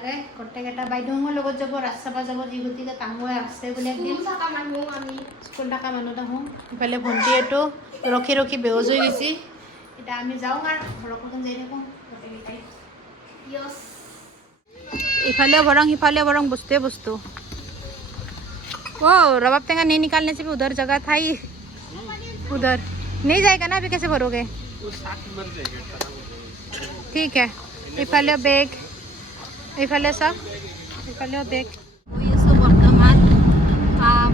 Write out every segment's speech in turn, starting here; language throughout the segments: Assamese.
লাগে গোটেইকেইটা বাইদেউৰ লগত যাব ৰাস্তা পৰা যাব যি গতিকে তাহোঁ আছে বুলি একদিন স্কুল থকা মানুহ তাহোঁ ইফালে ভণ্টিয়েতো ৰখি ৰখি বেহুজ হৈ গৈছে এতিয়া আমি যাওঁ আৰু ঘৰখন যাই থাকোঁ গোটেইকেইটাই इफाले बरंग हिफाले बरंग बसते बसतो वो रबाब टेंगा नहीं निकालने से भी उधर जगह था ही उधर नहीं जाएगा ना अभी कैसे भरोगे ठीक है इफाले बैग इफाले सब इफाले बैग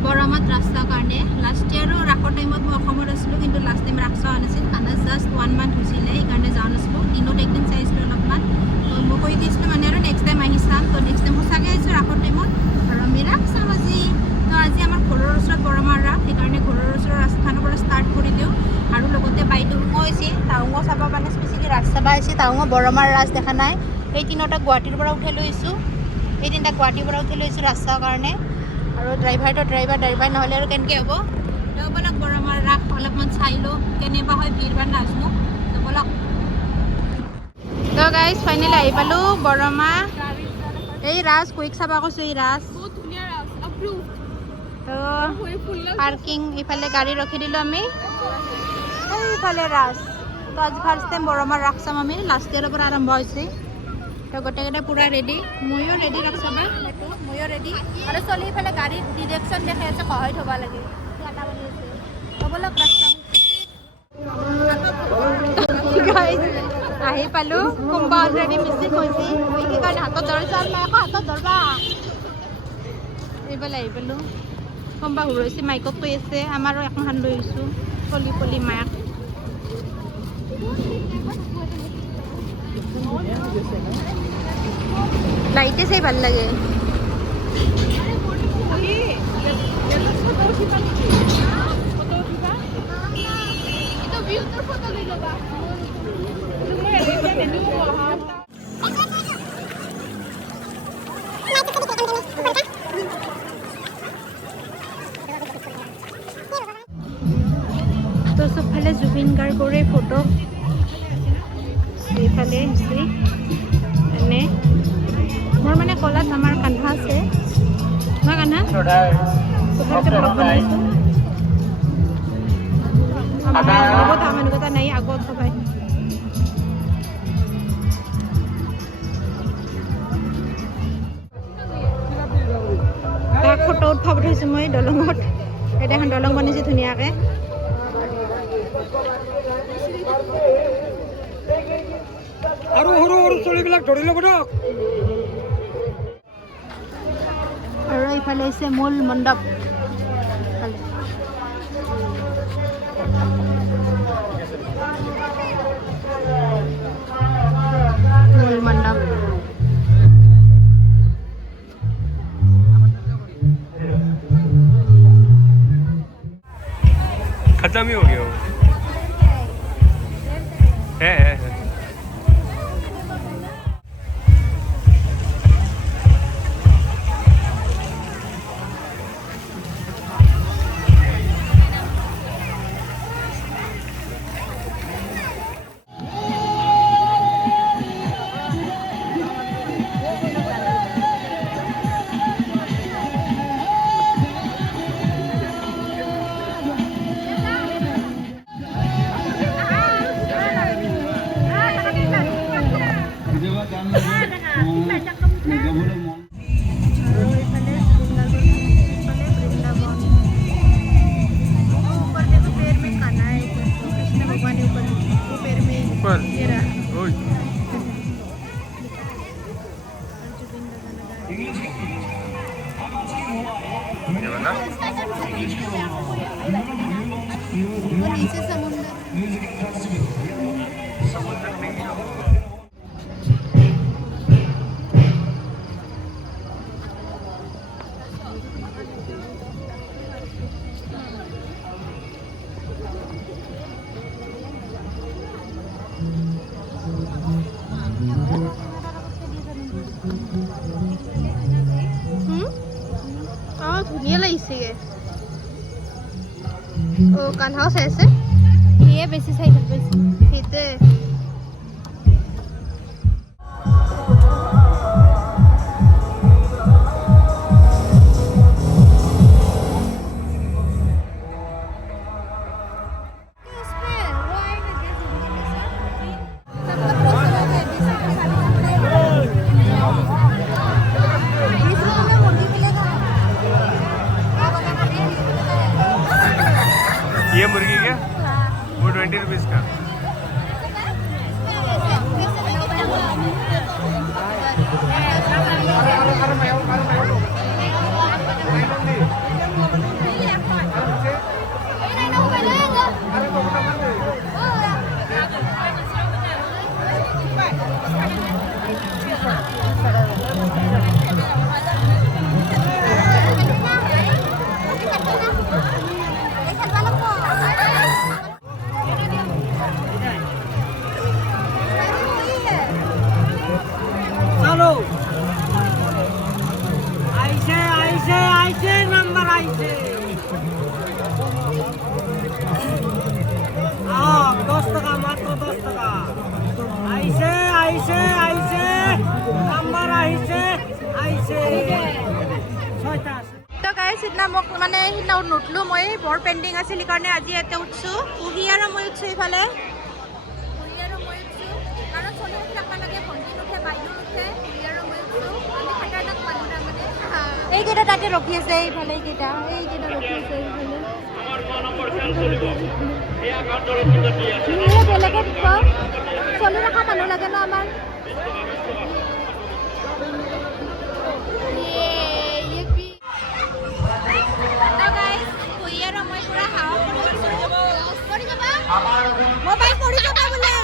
बरमात रास्ता कारण लास्ट इयर राखर टाइमत मैं आसलो कि लास्ट टाइम राख चोৱা नाছিল কাৰণ জাষ্ট 1 মান্থ হৈছিলে সেইকাৰণে যোৱা নাছিলোঁ দিনত একদিন চাইছিলোঁ অলপমান তো মই কৈ দিছিলোঁ মানে আৰু নেক্সট টাইম আহি চাম তো নেক্সট টাইম সঁচাকৈ আহিছোঁ ৰাখৰ টাইমত আৰু আমি ৰাখ চাম আজি তো আজি আমাৰ ঘৰৰ ওচৰত বৰমাৰ ৰাস সেইকাৰণে ঘৰৰ ওচৰৰ ৰাস্তাখনৰ পৰা ষ্টাৰ্ট কৰি দিওঁ আৰু লগতে বাইদেউ হৈছে তাহোঁ চাব মানে স্পেচিয়েলি ৰাস চাব আহিছে তাহোঁ বৰমাৰ ৰাস দেখা নাই এই তিনিটা গুৱাহাটীৰ পৰা উঠাই লৈ আহিছোঁ এই তিনিটা গুৱাহাটীৰ পৰা উঠাই লৈ আহিছোঁ ৰাস চাবৰ কাৰণে আৰু ড্ৰাইভাৰটো ড্ৰাইভাৰ নহ'লে আৰু কেনেকৈ হ'ব তো বলক বৰমাৰ ৰাস অলপমান চাই লওঁ কেনেবা হয় ভিৰ ভাৰ নাজানো তো বলক তো গাইজ ফাইনেলি আহি পালোঁ বৰমা এই ৰাস কুইক চাব কৈছোঁ এই ৰাস তো পাৰ্কিং ইফালে গাড়ী ৰখি দিলোঁ আমি এইফালে ৰাস তো আজি ফাৰ্ষ্ট টাইম বৰমাৰ ৰাস চাম আমি লাষ্ট ইয়েৰৰ পৰা আৰম্ভ হৈছে তো গোটেইকেইটা পূৰা ৰেডি ময়ো ৰেডি ৰাস চাবা ময়ো ৰেডি আৰু চলি ইফালে গাড়ীত ডিৰেকশ্যন দেখাই আছে সহায় থ'ব লাগে বলক ৰাস্তা আহি পালোঁ কোনোবা অলৰেডি মিচিং হৈছে সেইকাৰণে হাতত ধৰিছে আৰু মই আকৌ হাতত ধৰবা এইফালে আহি পালোঁ কোনোবা ঘূৰাইছে মাইকত কৈ আছে আমাৰো এখন লৈ আহিছোঁ চলি পলি মায়াক লাইটে চাই ভাল লাগে তো চবফালে জুবিন গাৰ্গৰে ফটো এইফালে হৈছে এনে মোৰ মানে কলাত আমাৰ কান্ধা আছে মই কান্ধা তথাপিতো ভাগ বনাইছোঁ আমাৰ লগত মানুহকেইটা নাই আগত সবাই তাক ফটো উঠাব পঠাইছোঁ মই দলঙত এটা এখন দলং বনাইছোঁ ধুনীয়াকৈ আৰু সৰু সৰু চলিবিলাক ধৰি ল'ব দিয়ক আৰু এইফালে হৈছে মূল মণ্ডপ মূল মণ্ডপ खत्म ही हो गया वो है नीचे समुद्र ধুনীয়া লাগিছে ও কান্হাও চাই আছে ইয়ে বেছি চাই ভাল পাইছে সেইটোৱে তো গাইজ সিদিনা মোক মানে সিদিনা নুঠলোঁ মই বৰ পেণ্ডিং আছিল সেইকাৰণে আজি ইয়াতে উঠছোঁ পুহি আৰু মই উঠছোঁ ইফালে পুহি আৰু মই উঠছোঁ কাৰণ চলি উঠি থাকিব লাগে ভণ্টি নুঠে বাইদেউ নুঠে পুহি আৰু মই উঠছোঁ আমি খাটাৰনাক মানুহ তাৰমানে এইকেইটা তাতে ৰখি আছে এইফালে এইকেইটা ৰখি আছে এইফালে বেলেগত চলি ৰখা মানুহ লাগে ন আমাৰ মোবাইল পড়ি যাবা বলে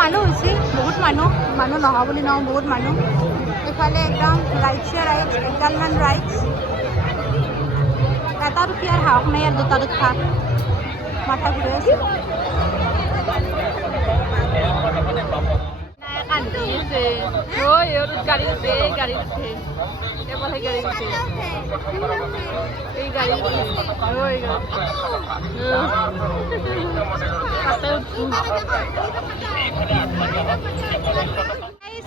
মানুহ হৈছে বহুত মানুহ নহা বুলি নহয় বহুত মানুহ এইফালে একদম ৰাইটছে ৰাইট একডালমান ৰাইট এটা ৰুপিয়াৰ হাওক নাই আৰু দুটা দুটা মাথা ঘূৰাই আছে গাড়ী উঠে এবাৰে গাড়ী উঠে এই গাড়ী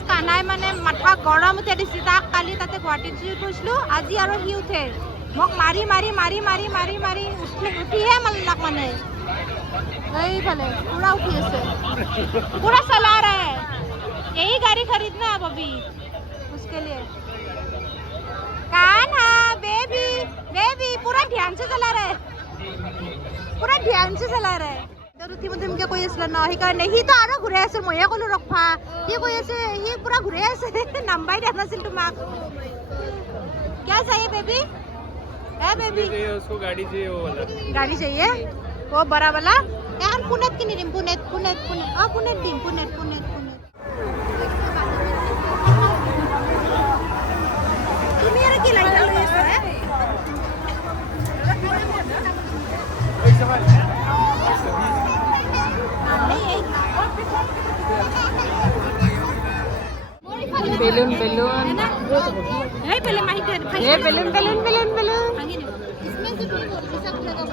কানাই মানে মাথা গৰম উঠে দিছে তাক কালি তাতে গুৱাহাটীত গৈছিলোঁ আজি আৰু সি উঠে মোক মাৰি মাৰি মাৰি মাৰি মাৰি মাৰি উঠিহে মাৰিলাক মানে এইফালে পুৰা উঠি আছে পুৰা চলা ৰে यही गाड़ी खरीदना अब अभी उसके लिए कान्हा बेबी बेबी पूरा ध्यान से चला रहा है रुथि मुझे কৈ আছিল ন সেইকাৰণে সি তো আৰু ঘূৰাই আছে মইয়ে ক'লো ৰখা সি কৈ আছে সি পুৰা ঘূৰাই আছে নাম্বাৰ দিয়া নাছিল তোমাক क्या चाहिए बेबी है बेबी उसको गाड़ी चाहिए वो वाला गाड़ी चाहिए वो बड़ा वाला यार पुनेत की नहीं पुनेत पुनेत पुनेत हां पुनेत टीम पुनेत पुनेत তুমি আর কি লাইট লই আছো হ্যাঁ बेलून बेलून है पहले माही कर ये बेलून बेलून बेलून बेलून इसमें से सब लगा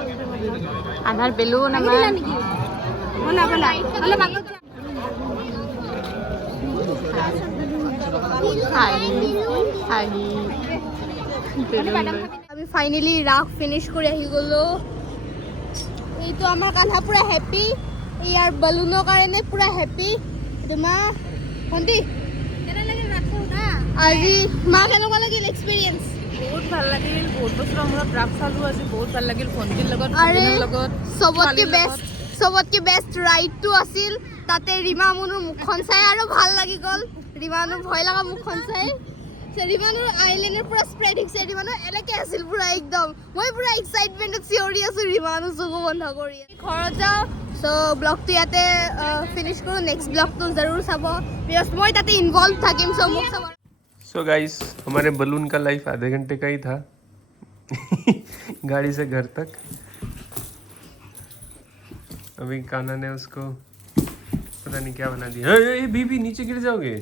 आधार बेलून আমার बोला बोला बोला मांगो আমি ফাইনালি রাখ ফিনিশ করে আহি গলো এই তো আমার কান্হা পুরা হ্যাপি ইয়ার বেলুনৰ কাৰণে পুৰা হ্যাপি তোমা ভন্টি কেনে লাগে ৰাখো না আজি মা কেনেকুৱা লাগিল এক্সপেৰিয়েন্স বহুত ভাল লাগিল বহুত বছৰৰ মূৰত ৰাখ চালু আজি বহুত ভাল লাগিল ভন্টিৰ লগত ভন্টিৰ লগত সবতকে বেষ্ট ৰাইডটো আছিল তাতে ৰিমা মুনুৰ মুখখন চাই আৰু ভাল লাগি গল ৰিমানুৰ ভয় লগা মুখখন চাই ৰিমানুৰ আইলাইনাৰ পুৰা স্প্ৰেডিং চাই ৰিমানুৰ এলেকে আছিল পুৰা একদম মই পুৰা এক্সাইটমেন্টত চিঞৰি আছো ৰিমানুৰ চকু বন্ধ কৰি ঘৰত যাও সো ব্লগটো ইয়াতে ফিনিশ কৰো নেক্সট ব্লগটো জरूर চাব বিকজ মই তাতে ইনভলভ থাকিম সো মোক চাব सो गाइस हमारे बलून का लाइफ आधे घंटे का ही था गाड़ी से घर तक अभी कान्हा ने उसको पता नहीं क्या बना दिया बीबी नीचे गिर जाओगे